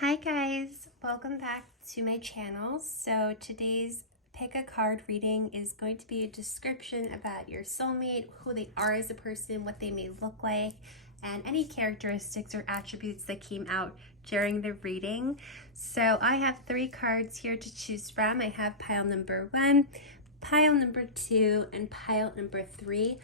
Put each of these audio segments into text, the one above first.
Hi guys, welcome back to my channel. So today's pick a card reading is going to be a description about your soulmate, who they are as a person, what they may look like, and any characteristics or attributes that came out during the reading. So I have 3 cards here to choose from. I have pile number 1, pile number 2, and pile number 3.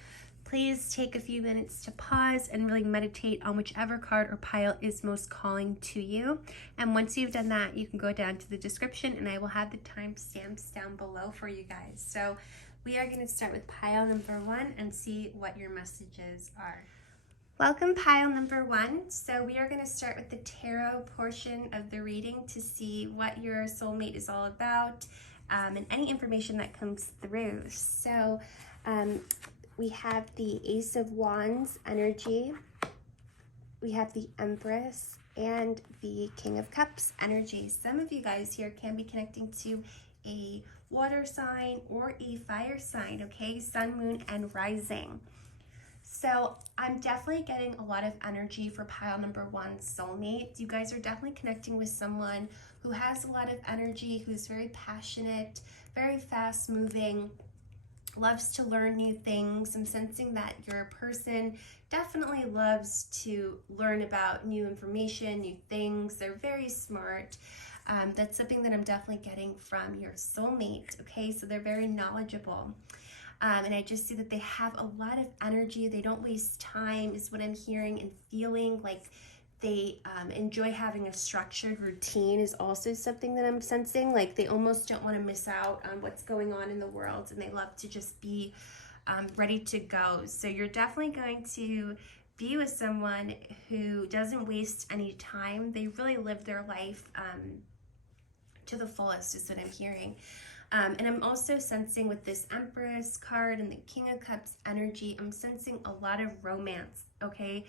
Please take a few minutes to pause and really meditate on whichever card or pile is most calling to you. And once you've done that, you can go down to the description and I will have the timestamps down below for you guys. So we are going to start with pile number 1 and see what your messages are. Welcome pile number 1. So we are going to start with the tarot portion of the reading to see what your soulmate is all about and any information that comes through. So we have the Ace of Wands energy, we have the Empress, and the King of Cups energy. Some of you guys here can be connecting to a water sign or a fire sign, okay? Sun, moon, and rising. So I'm definitely getting a lot of energy for pile number 1, soulmate. You guys are definitely connecting with someone who has a lot of energy, who's very passionate, very fast moving, loves to learn new things. I'm sensing that your person definitely loves to learn about new information, new things. They're very smart. That's something that I'm definitely getting from your soulmate, okay? So they're very knowledgeable. And I just see that they have a lot of energy. They don't waste time is what I'm hearing and feeling. Like they enjoy having a structured routine is also something that I'm sensing. Like they almost don't want to miss out on what's going on in the world, and they love to just be ready to go. So you're definitely going to be with someone who doesn't waste any time. They really live their life to the fullest is what I'm hearing. And I'm also sensing with this Empress card and the King of Cups energy, I'm sensing a lot of romance, okay?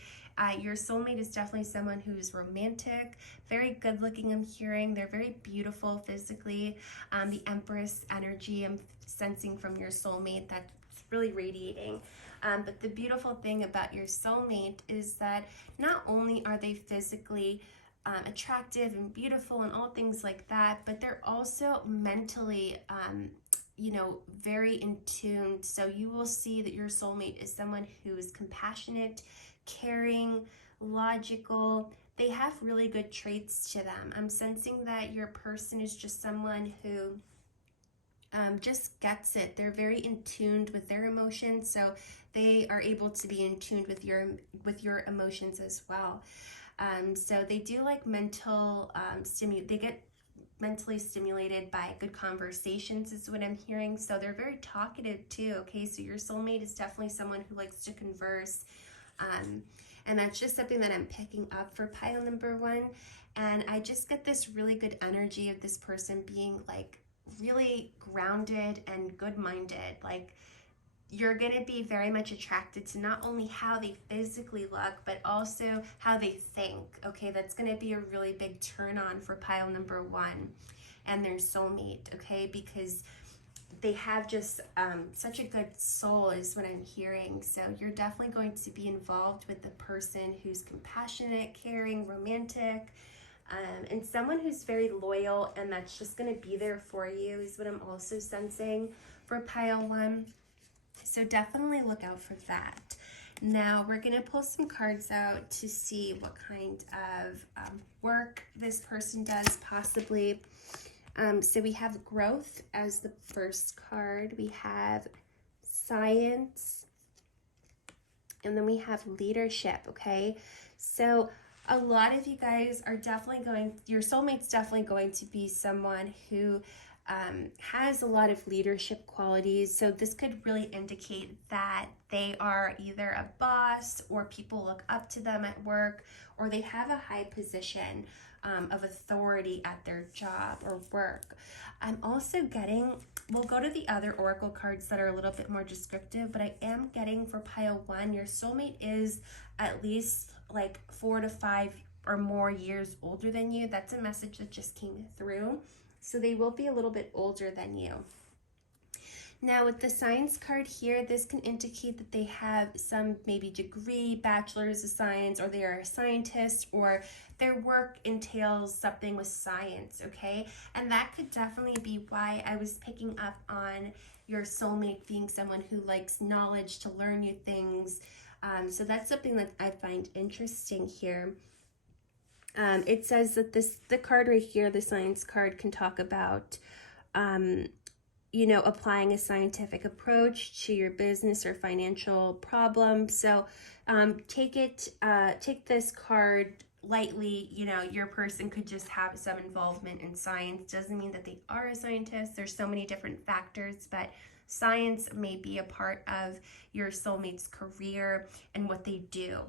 Your soulmate is definitely someone who's romantic, very good looking, I'm hearing. They're very beautiful physically. The Empress energy I'm sensing from your soulmate, that's really radiating. But the beautiful thing about your soulmate is that not only are they physically attractive and beautiful and all things like that, but they're also mentally very in tune. So you will see that your soulmate is someone who is compassionate, caring, logical. They have really good traits to them. I'm sensing that your person is just someone who just gets it. They're very in tune with their emotions, so they are able to be in tune with your emotions as well. So they do like mental they get mentally stimulated by good conversations is what I'm hearing. So they're very talkative too, okay? So your soulmate is definitely someone who likes to converse. And that's just something that I'm picking up for pile number 1. And I just get this really good energy of this person being like really grounded and good-minded. Like you're going to be very much attracted to not only how they physically look, but also how they think, okay? That's going to be a really big turn on for pile number 1 and their soulmate, okay? Because they have just such a good soul is what I'm hearing. So you're definitely going to be involved with the person who's compassionate, caring, romantic, and someone who's very loyal, and that's just going to be there for you is what I'm also sensing for pile 1. So definitely look out for that. Now we're going to pull some cards out to see what kind of work this person does possibly. So we have growth as the first card. We have science. And then we have leadership, okay? So a lot of you guys are definitely your soulmate's definitely going to be someone who has a lot of leadership qualities. So this could really indicate that they are either a boss or people look up to them at work, or they have a high position of authority at their job or work. I'm also getting, we'll go to the other oracle cards that are a little bit more descriptive, but I am getting for pile 1, your soulmate is at least like 4 to 5 or more years older than you. That's a message that just came through. So they will be a little bit older than you. Now with the science card here, this can indicate that they have some maybe degree, bachelor's of science, or they are a scientist, or their work entails something with science, okay? And that could definitely be why I was picking up on your soulmate being someone who likes knowledge, to learn new things. So that's something that I find interesting here. It says that the card right here, the science card, can talk about applying a scientific approach to your business or financial problem. So take this card lightly. Your person could just have some involvement in science. Doesn't mean that they are a scientist. There's so many different factors, but science may be a part of your soulmate's career and what they do.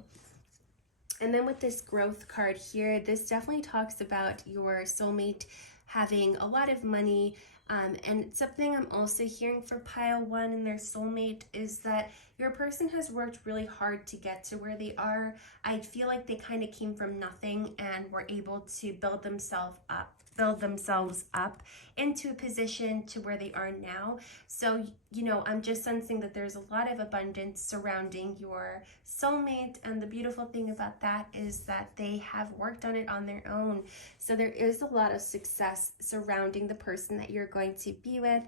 And then with this growth card here, this definitely talks about your soulmate having a lot of money. And something I'm also hearing for pile 1 and their soulmate is that your person has worked really hard to get to where they are. I feel like they kind of came from nothing and were able to build themselves up into a position to where they are now. So, I'm just sensing that there's a lot of abundance surrounding your soulmate. And the beautiful thing about that is that they have worked on it on their own. So there is a lot of success surrounding the person that you're going to be with.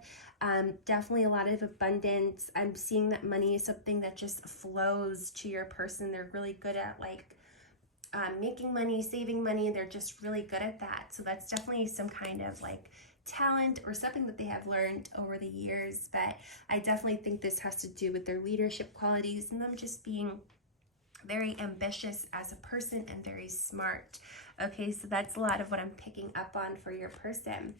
Definitely a lot of abundance. I'm seeing that money is something that just flows to your person. They're really good at making money, saving money. They're just really good at that. So that's definitely some kind of talent or something that they have learned over the years. But I definitely think this has to do with their leadership qualities and them just being very ambitious as a person and very smart. Okay, so that's a lot of what I'm picking up on for your person.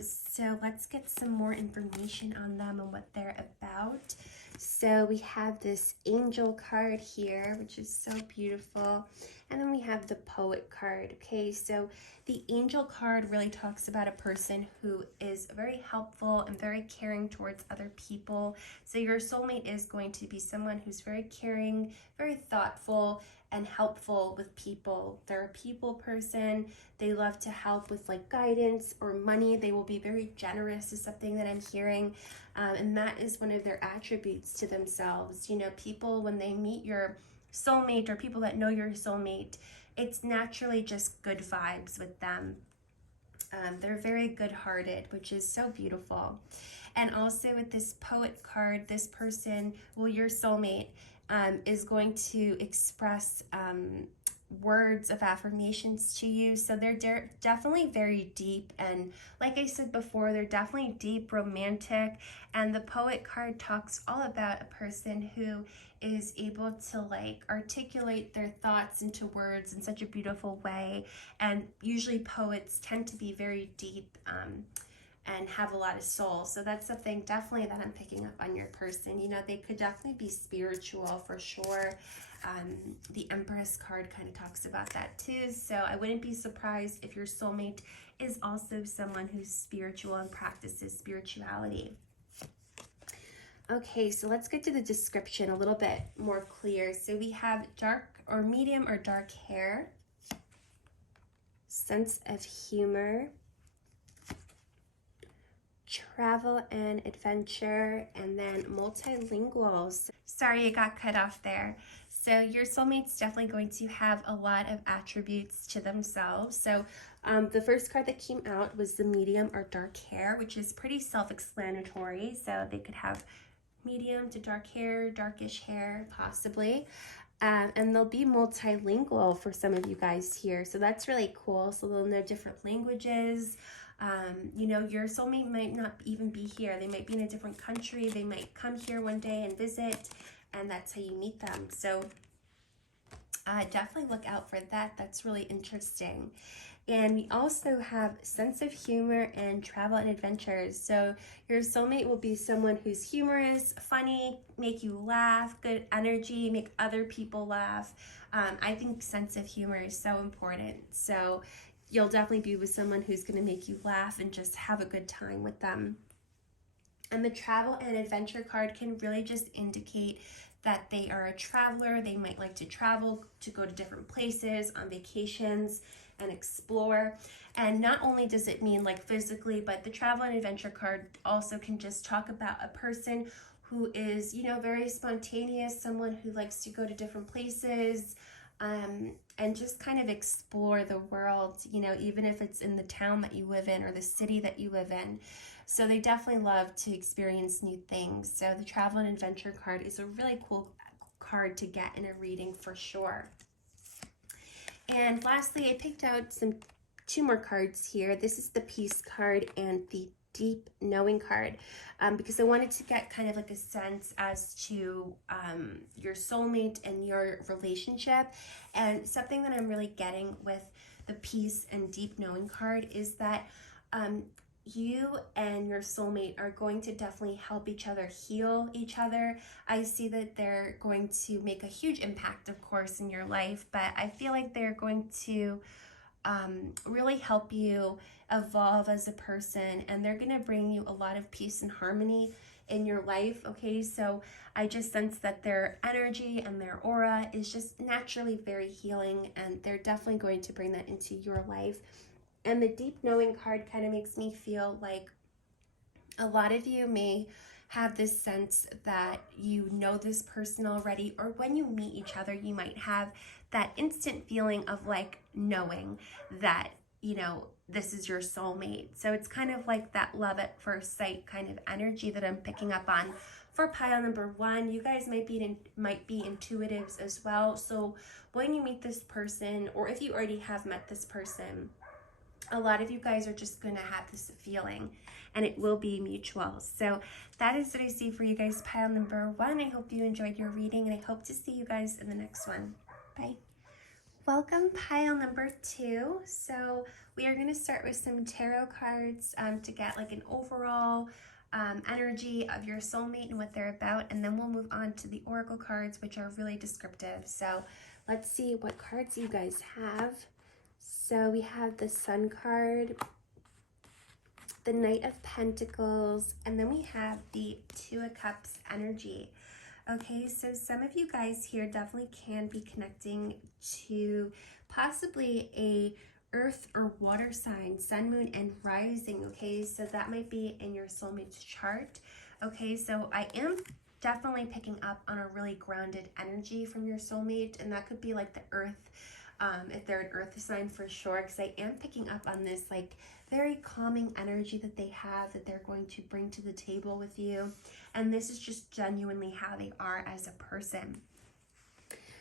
So let's get some more information on them and what they're about. So we have this angel card here, which is so beautiful. And then we have the poet card. Okay, so the angel card really talks about a person who is very helpful and very caring towards other people. So your soulmate is going to be someone who's very caring, very thoughtful, and helpful with people. They're a people person. They love to help with guidance or money. They will be very generous is something that I'm hearing. And that is one of their attributes to themselves. People, when they meet your soulmate or people that know your soulmate, it's naturally just good vibes with them. They're very good-hearted, which is so beautiful. And also with this poet card, this person, your soulmate, is going to express words of affirmations to you. So they're definitely very deep, and like I said before, they're definitely deep, romantic. And the poet card talks all about a person who is able to articulate their thoughts into words in such a beautiful way. And usually poets tend to be very deep and have a lot of soul. So that's something definitely that I'm picking up on your person. They could definitely be spiritual for sure. The Empress card kind of talks about that too. So I wouldn't be surprised if your soulmate is also someone who's spiritual and practices spirituality. Okay, so let's get to the description a little bit more clear. So we have dark or medium or dark hair, sense of humor, travel and adventure, and then multilingual. Sorry, it got cut off there. So your soulmate's definitely going to have a lot of attributes to themselves. So the first card that came out was the medium or dark hair, which is pretty self-explanatory. So they could have medium to dark hair, darkish hair, possibly. And they'll be multilingual for some of you guys here. So that's really cool. So they'll know different languages. Your soulmate might not even be here. They might be in a different country. They might come here one day and visit, and that's how you meet them. So definitely look out for that. That's really interesting. And we also have sense of humor and travel and adventures. So your soulmate will be someone who's humorous, funny, make you laugh, good energy, make other people laugh. I think sense of humor is so important. So you'll definitely be with someone who's going to make you laugh and just have a good time with them. And the travel and adventure card can really just indicate that they are a traveler. They might like to travel, to go to different places on vacations. and explore. And not only does it mean like physically, but the travel and adventure card also can just talk about a person who is, you know, very spontaneous, someone who likes to go to different places, and just kind of explore the world, you know, even if it's in the town that you live in or the city that you live in. So they definitely love to experience new things. So the travel and adventure card is a really cool card to get in a reading for sure. And lastly, I picked out two more cards here. This is the Peace card and the Deep Knowing card, because I wanted to get kind of like a sense as to your soulmate and your relationship. And something that I'm really getting with the Peace and Deep Knowing card is that you and your soulmate are going to definitely help each other heal each other. I see that they're going to make a huge impact, of course, in your life, but I feel like they're going to really help you evolve as a person, and they're going to bring you a lot of peace and harmony in your life. Okay, so I just sense that their energy and their aura is just naturally very healing, and they're definitely going to bring that into your life. And the Deep Knowing card kind of makes me feel like a lot of you may have this sense that you know this person already, or when you meet each other, you might have that instant feeling of like knowing that, you know, this is your soulmate. So it's kind of like that love at first sight kind of energy that I'm picking up on. For pile number one, you guys might be intuitives as well. So when you meet this person, or if you already have met this person, a lot of you guys are just going to have this feeling, and it will be mutual. So that is what I see for you guys, pile number one. I hope you enjoyed your reading, and I hope to see you guys in the next one. Bye. Welcome, pile number two. So we are going to start with some tarot cards to get like an overall energy of your soulmate and what they're about, and then we'll move on to the oracle cards, which are really descriptive. So let's see what cards you guys have. So we have the Sun card, the Knight of Pentacles, and then we have the Two of Cups energy. Okay, so some of you guys here definitely can be connecting to possibly a earth or water sign, sun, moon, and rising. Okay, so that might be in your soulmate's chart. Okay, so I am definitely picking up on a really grounded energy from your soulmate, and that could be like the earth, if they're an earth sign for sure, because I am picking up on this like very calming energy that they have, that they're going to bring to the table with you. And this is just genuinely how they are as a person.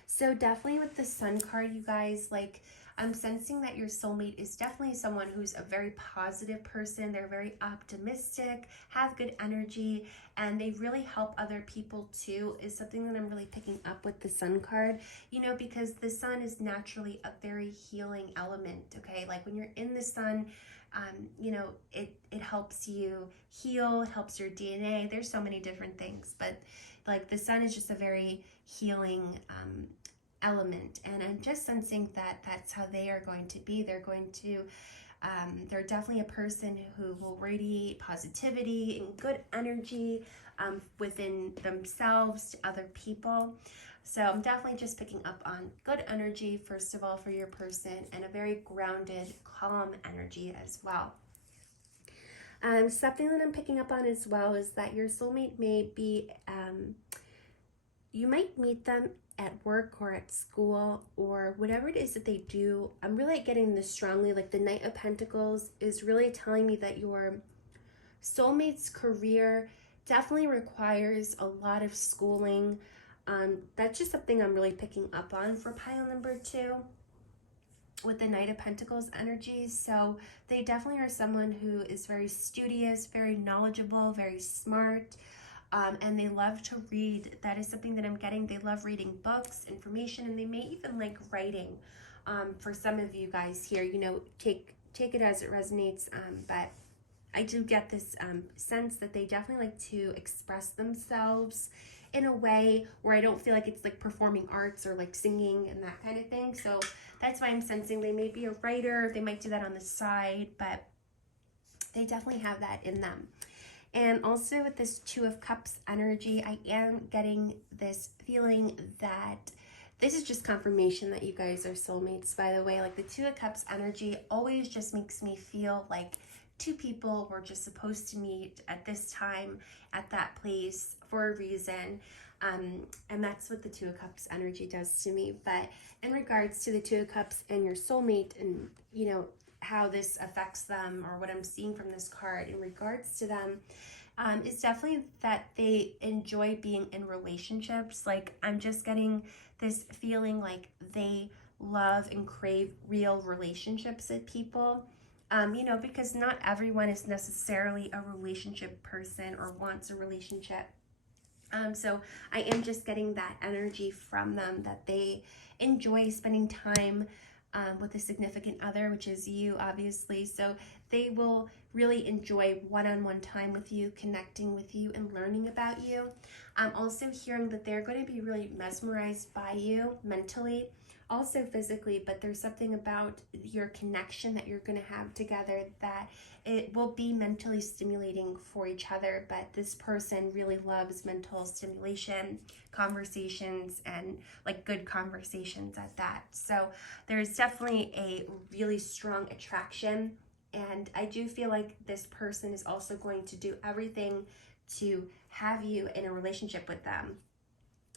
So definitely with the Sun card, you guys, like I'm sensing that your soulmate is definitely someone who's a very positive person. They're very optimistic, have good energy, and they really help other people too, is something that I'm really picking up with the Sun card, you know, because the sun is naturally a very healing element. Okay, like when you're in the sun, you know, it helps you heal, helps your DNA. There's so many different things, but like the sun is just a very healing element, and I'm just sensing that that's how they are going to be. They're going to they're definitely a person who will radiate positivity and good energy within themselves to other people. So I'm definitely just picking up on good energy, first of all, for your person, and a very grounded, calm energy as well. Something that I'm picking up on as well is that your soulmate may be, you might meet them at work or at school or whatever it is that they do. I'm really getting this strongly, like the Knight of Pentacles is really telling me that your soulmate's career definitely requires a lot of schooling. That's just something I'm really picking up on for pile number two with the Knight of Pentacles energy. So they definitely are someone who is very studious, very knowledgeable, very smart, and they love to read. That is something that I'm getting. They love reading books, information, and they may even like writing. For some of you guys here, you know, take it as it resonates, but I do get this sense that they definitely like to express themselves in a way where I don't feel like it's like performing arts or like singing and that kind of thing. So that's why I'm sensing they may be a writer. They might do that on the side, but they definitely have that in them. And also with this Two of Cups energy, I am getting this feeling that This is just confirmation that you guys are soulmates, by the way. Like the Two of Cups energy always just makes me feel like two people were just supposed to meet at this time, at that place, for a reason. And that's what the Two of Cups energy does to me. But in regards to the Two of Cups and your soulmate, and you know how this affects them, or what I'm seeing from this card in regards to them, is definitely that they enjoy being in relationships. Like I'm just getting this feeling like they love and crave real relationships with people. You know, because not everyone is necessarily a relationship person or wants a relationship. So I am just getting that energy from them, that they enjoy spending time with a significant other, which is you, obviously. So they will really enjoy one-on-one time with you, connecting with you, and learning about you. I'm also hearing that they're going to be really mesmerized by you mentally, also physically, but there's something about your connection that you're going to have together that it will be mentally stimulating for each other. But this person really loves mental stimulation, conversations, and like good conversations at that. So there's definitely a really strong attraction, and I do feel like this person is also going to do everything to have you in a relationship with them.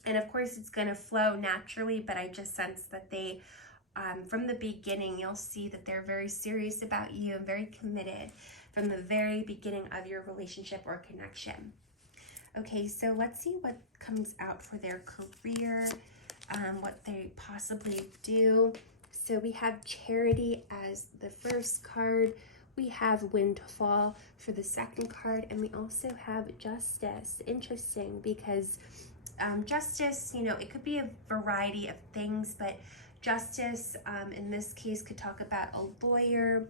And of course it's going to flow naturally, but I just sense that they, from the beginning, you'll see that they're very serious about you and very committed from the very beginning of your relationship or connection. Okay, so let's see what comes out for their career, what they possibly do. So we have Charity as the first card. We have Windfall for the second card, and we also have Justice. Interesting, because justice, you know, it could be a variety of things, but justice in this case could talk about a lawyer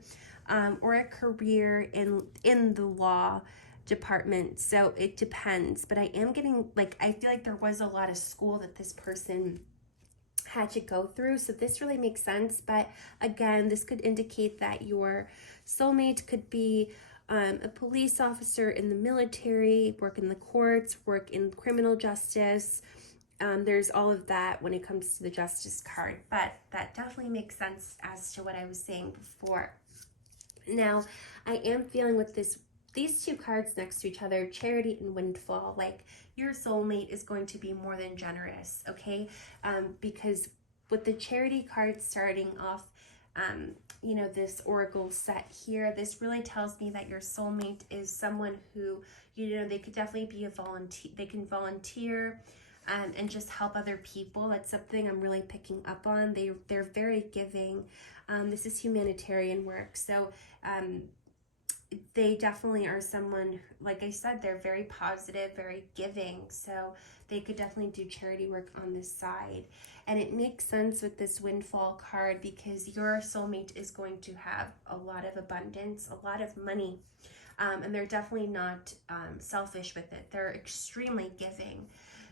or a career in the law department. So it depends, but I am getting, like, I feel like there was a lot of school that this person had to go through, so this really makes sense. But again, this could indicate that your soulmate could be a police officer in the military, work in the courts, work in criminal justice. There's all of that when it comes to the Justice card, but that definitely makes sense as to what I was saying before. Now, I am feeling with these two cards next to each other, Charity and Windfall, like your soulmate is going to be more than generous, okay? Because with the Charity card starting off, you know, this oracle set here, this really tells me that your soulmate is someone who, you know, they could definitely be a volunteer. They can volunteer and just help other people. That's something I'm really picking up on. They're very giving. This is humanitarian work. So they definitely are someone, like I said, they're very positive, very giving. So they could definitely do charity work on this side. And it makes sense with this Windfall card because your soulmate is going to have a lot of abundance, a lot of money. And they're definitely not selfish with it. They're extremely giving.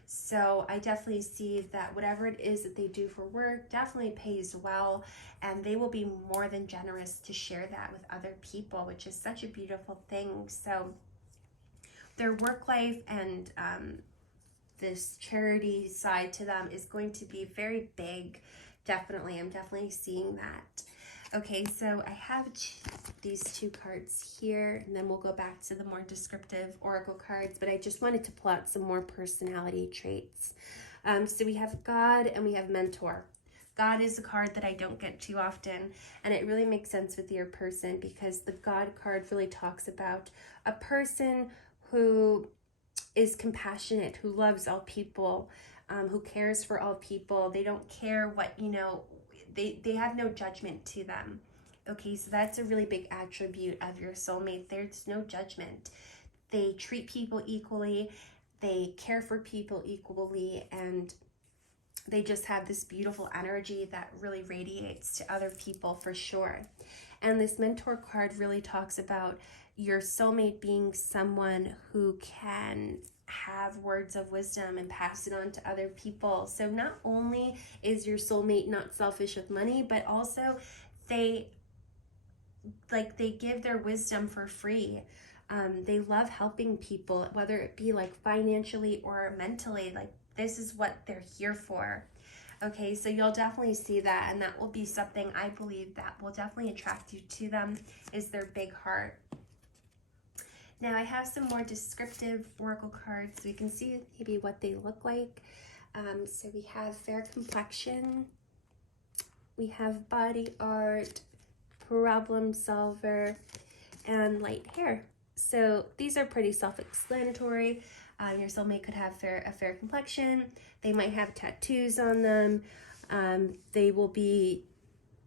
So I definitely see that whatever it is that they do for work definitely pays well, and they will be more than generous to share that with other people, which is such a beautiful thing. So their work life and this charity side to them is going to be very big. Definitely, I'm definitely seeing that. Okay, so I have these two cards here, and then we'll go back to the more descriptive oracle cards, but I just wanted to plot some more personality traits. So we have God and we have Mentor. God is a card that I don't get too often, and it really makes sense with your person because the God card really talks about a person who is compassionate, who loves all people, who cares for all people. They don't care what, you know, they have no judgment to them. Okay, so that's a really big attribute of your soulmate. There's no judgment. They treat people equally, they care for people equally, and they just have this beautiful energy that really radiates to other people for sure. And this Mentor card really talks about your soulmate being someone who can have words of wisdom and pass it on to other people. So not only is your soulmate not selfish with money, but also they give their wisdom for free. They love helping people, whether it be like financially or mentally. Like this is what they're here for. Okay, so you'll definitely see that, and that will be something I believe that will definitely attract you to them, is their big heart. Now I have some more descriptive oracle cards so we can see maybe what they look like. So we have fair complexion, we have body art, problem solver, and light hair. So these are pretty self-explanatory. Your soulmate could have a fair complexion. They might have tattoos on them. They will be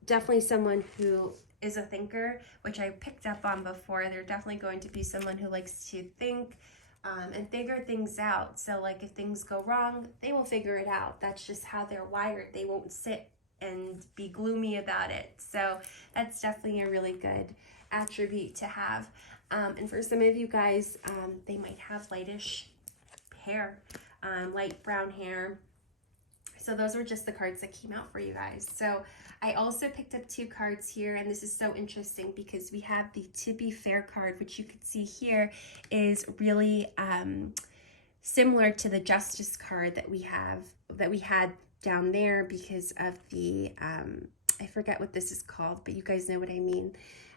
definitely someone who is a thinker, which I picked up on before. They're definitely going to be someone who likes to think and figure things out. So like if things go wrong, they will figure it out. That's just how they're wired. They won't sit and be gloomy about it. So that's definitely a really good attribute to have. And for some of you guys, they might have lightish hair, light brown hair. So those were just the cards that came out for you guys. So I also picked up 2 cards here, and this is so interesting because we have the To Be Fair card, which you can see here is really similar to the Justice card that we had down there because of the I forget what this is called, but you guys know what I mean.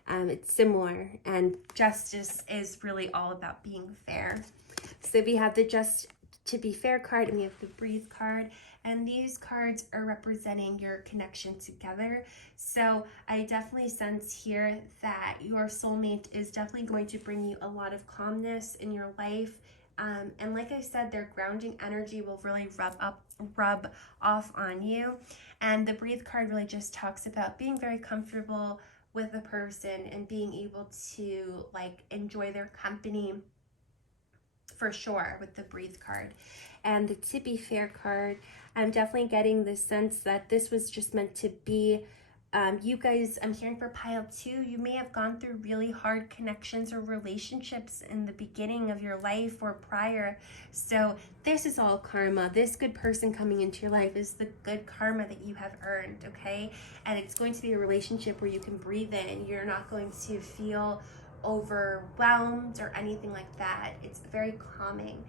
It's similar, and justice is really all about being fair. So we have the Just To Be Fair card, and we have the Breathe card, and these cards are representing your connection together. So I definitely sense here that your soulmate is definitely going to bring you a lot of calmness in your life. And like I said, their grounding energy will really rub off on you. And the Breathe card really just talks about being very comfortable with a person and being able to like enjoy their company for sure with the Breathe card. And the To Be Fair card, I'm definitely getting the sense that this was just meant to be you guys, I'm hearing for pile 2, you may have gone through really hard connections or relationships in the beginning of your life or prior. So this is all karma. This good person coming into your life is the good karma that you have earned, okay? And it's going to be a relationship where you can breathe in. You're not going to feel overwhelmed or anything like that. It's very calming.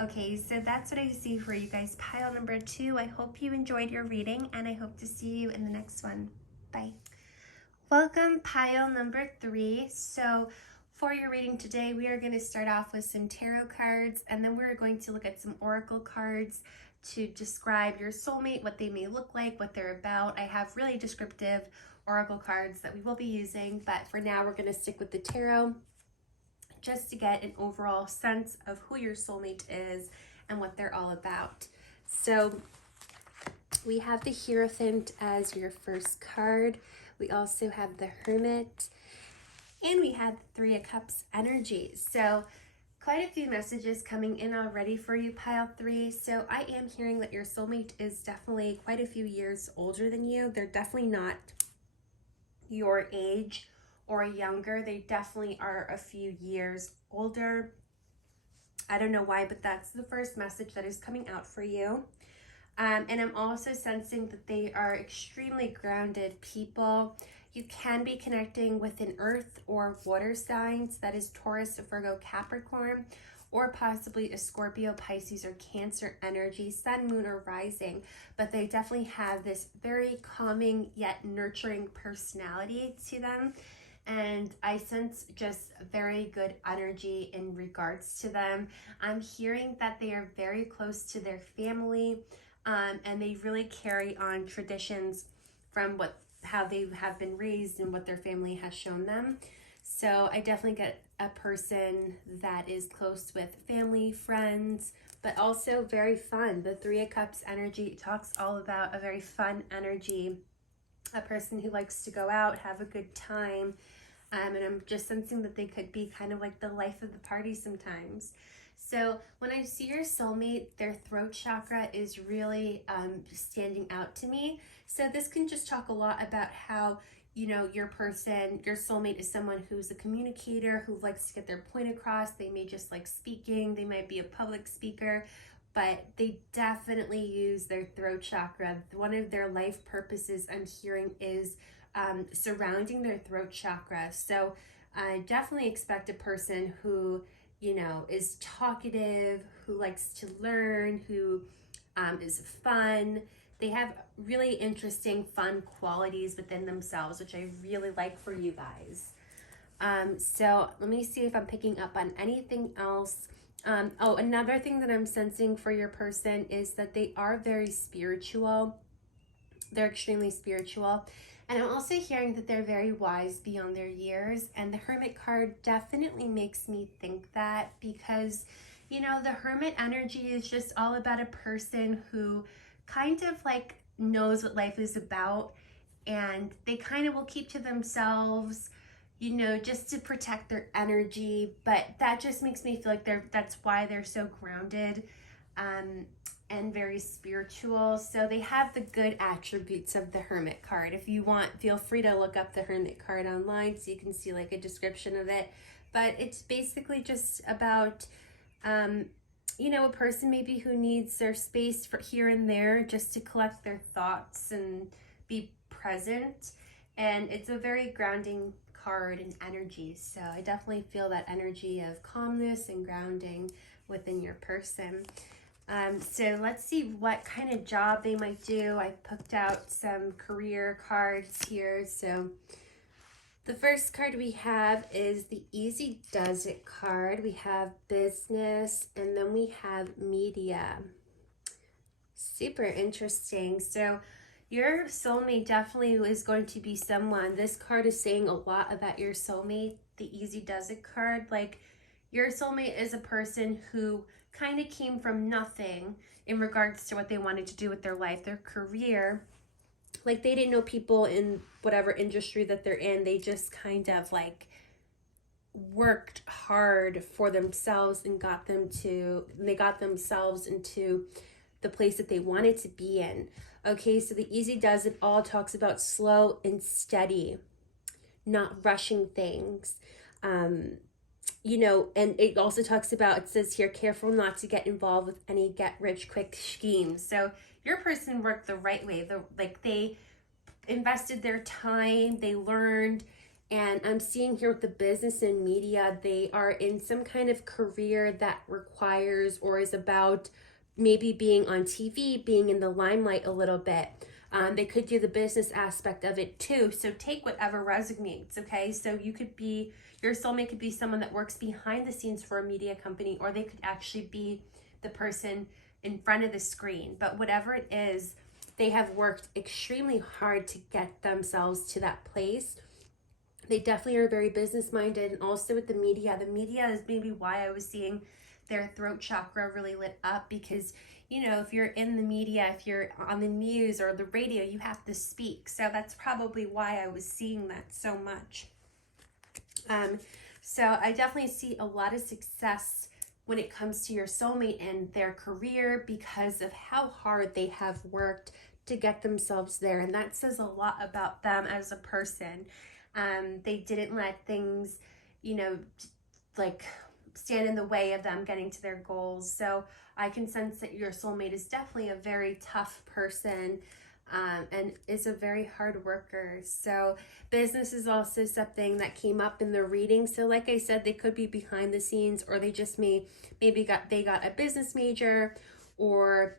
Okay, so that's what I see for you guys. Pile number 2. I hope you enjoyed your reading, and I hope to see you in the next one. Bye. Welcome, pile number 3. So for your reading today, we are going to start off with some tarot cards, and then we're going to look at some oracle cards to describe your soulmate, what they may look like, what they're about. I have really descriptive oracle cards that we will be using, but for now we're going to stick with the tarot just to get an overall sense of who your soulmate is and what they're all about. So we have the Hierophant as your first card. We also have the Hermit, and we have the 3 of Cups energy. So quite a few messages coming in already for you, pile 3. So I am hearing that your soulmate is definitely quite a few years older than you. They're definitely not your age or younger. They definitely are a few years older. I don't know why, but that's the first message that is coming out for you. And I'm also sensing that they are extremely grounded people. You can be connecting with an earth or water signs, that is Taurus, Virgo, Capricorn, or possibly a Scorpio, Pisces, or Cancer energy, sun, moon, or rising. But they definitely have this very calming yet nurturing personality to them. And I sense just very good energy in regards to them. I'm hearing that they are very close to their family, and they really carry on traditions from how they have been raised and what their family has shown them. So I definitely get a person that is close with family, friends, but also very fun. The 3 of Cups energy talks all about a very fun energy, a person who likes to go out, have a good time. And I'm just sensing that they could be kind of like the life of the party sometimes. So when I see your soulmate, their throat chakra is really standing out to me. So this can just talk a lot about how, you know, your soulmate is someone who's a communicator, who likes to get their point across. They may just like speaking. They might be a public speaker, but they definitely use their throat chakra. One of their life purposes I'm hearing is surrounding their throat chakra. So I definitely expect a person who, you know, is talkative, who likes to learn, who is fun. They have really interesting, fun qualities within themselves, which I really like for you guys. So let me see if I'm picking up on anything else. Oh, another thing that I'm sensing for your person is that they are very spiritual. They're extremely spiritual. And I'm also hearing that they're very wise beyond their years. And the Hermit card definitely makes me think that because, you know, the Hermit energy is just all about a person who kind of like knows what life is about, and they kind of will keep to themselves, you know, just to protect their energy. But that just makes me feel like that's why they're so grounded and very spiritual. So they have the good attributes of the Hermit card. If you want, feel free to look up the Hermit card online so you can see like a description of it. But it's basically just about you know, a person maybe who needs their space for here and there just to collect their thoughts and be present. And it's a very grounding card and energy. So I definitely feel that energy of calmness and grounding within your person. So let's see what kind of job they might do. I picked out some career cards here. So the first card we have is the Easy Does It card. We have business, and then we have media. Super interesting. So your soulmate definitely is going to be someone. This card is saying a lot about your soulmate, the Easy Does It card. Like, your soulmate is a person who kind of came from nothing in regards to what they wanted to do with their life, their career. Like, they didn't know people in whatever industry that they're in. They just kind of like worked hard for themselves and they got themselves into the place that they wanted to be in. Okay, so the Easy Does It all talks about slow and steady, not rushing things. You know, and it also talks about, it says here, careful not to get involved with any get-rich-quick schemes. So your person worked the right way. They invested their time, they learned, and I'm seeing here with the business and media, they are in some kind of career that requires or is about maybe being on TV, being in the limelight a little bit. They could do the business aspect of it too. So take whatever resonates, okay? So your soulmate could be someone that works behind the scenes for a media company, or they could actually be the person in front of the screen. But whatever it is, they have worked extremely hard to get themselves to that place. They definitely are very business minded. And also with the media is maybe why I was seeing their throat chakra really lit up, because, you know, if you're in the media, if you're on the news or the radio, you have to speak. So that's probably why I was seeing that so much. So I definitely see a lot of success when it comes to your soulmate and their career because of how hard they have worked to get themselves there. And that says a lot about them as a person. They didn't let things, you know, like stand in the way of them getting to their goals. So I can sense that your soulmate is definitely a very tough person, and is a very hard worker. So business is also something that came up in the reading. So like I said, they could be behind the scenes, or they just maybe got a business major, or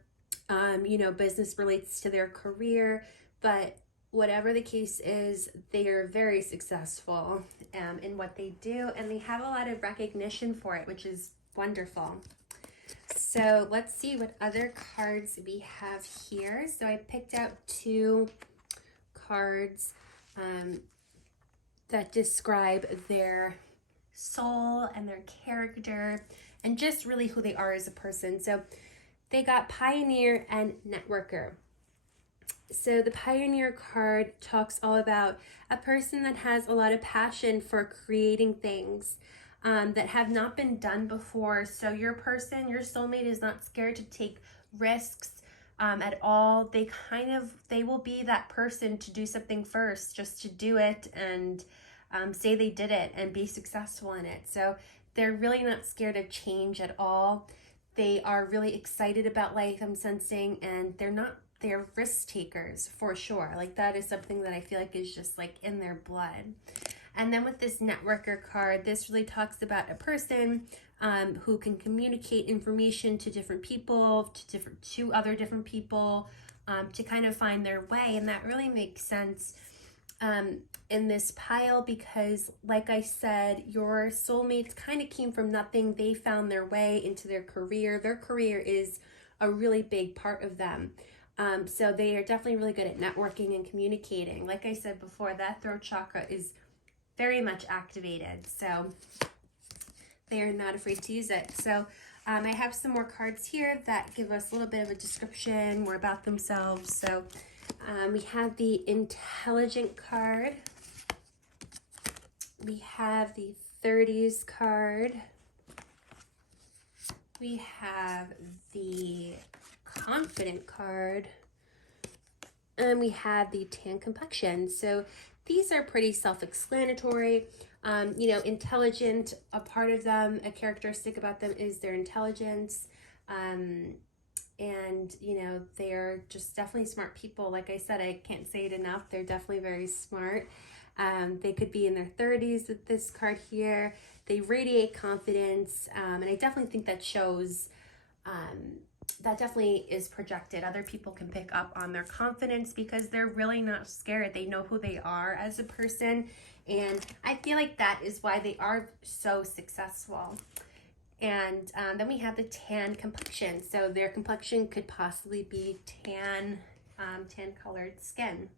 you know, business relates to their career. But whatever the case is, they are very successful in what they do, and they have a lot of recognition for it, which is wonderful. So let's see what other cards we have here. So I picked out 2 cards that describe their soul and their character and just really who they are as a person. So they got Pioneer and Networker. So the Pioneer card talks all about a person that has a lot of passion for creating things that have not been done before. So your person, your soulmate, is not scared to take risks at all. They will be that person to do something first, just to do it and say they did it and be successful in it. So they're really not scared of change at all. They are really excited about life, I'm sensing, and they're risk takers for sure. Like, that is something that I feel like is just like in their blood. And then with this Networker card, this really talks about a person who can communicate information to different people, to other different people, to kind of find their way. And that really makes sense in this pile, because like I said, your soulmates kind of came from nothing. They found their way into their career. Their career is a really big part of them. So they are definitely really good at networking and communicating. Like I said before, that throat chakra is very much activated. So they are not afraid to use it. So I have some more cards here that give us a little bit of a description more about themselves. So we have the intelligent card. We have the 30s card. We have the confident card. And we have the tan complexion. So these are pretty self-explanatory. You know, intelligent, a part of them, a characteristic about them is their intelligence. And, you know, they're just definitely smart people. Like I said, I can't say it enough. They're definitely very smart. They could be in their 30s with this card here. They radiate confidence. And I definitely think that shows, that definitely is projected. Other people can pick up on their confidence because they're really not scared. They know who they are as a person. And I feel like that is why they are so successful. And then we have the tan complexion. So their complexion could possibly be tan, tan colored skin.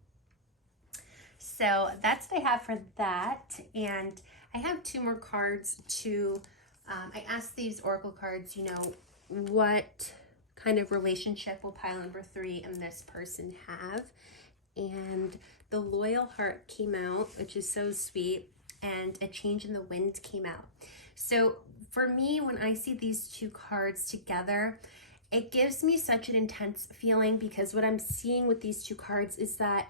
So that's what I have for that. And I have two more cards to, I asked these oracle cards, you know, what kind of relationship will pile number 3 and this person have. And the loyal heart came out, which is so sweet. And a change in the wind came out. So for me, when I see these two cards together, it gives me such an intense feeling, because what I'm seeing with these two cards is that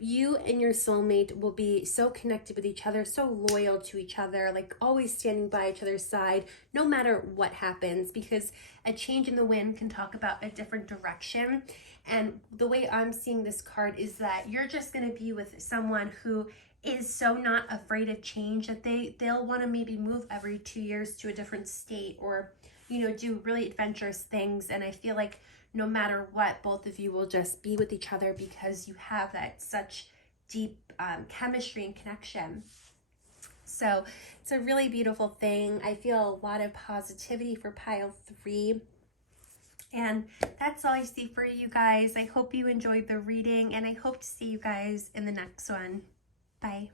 you and your soulmate will be so connected with each other, so loyal to each other, like always standing by each other's side, no matter what happens, because a change in the wind can talk about a different direction. And the way I'm seeing this card is that you're just going to be with someone who is so not afraid of change that they'll want to maybe move every 2 years to a different state, or, you know, do really adventurous things. And I feel like no matter what, both of you will just be with each other because you have that such deep chemistry and connection. So it's a really beautiful thing. I feel a lot of positivity for pile 3. And that's all I see for you guys. I hope you enjoyed the reading, and I hope to see you guys in the next one. Bye.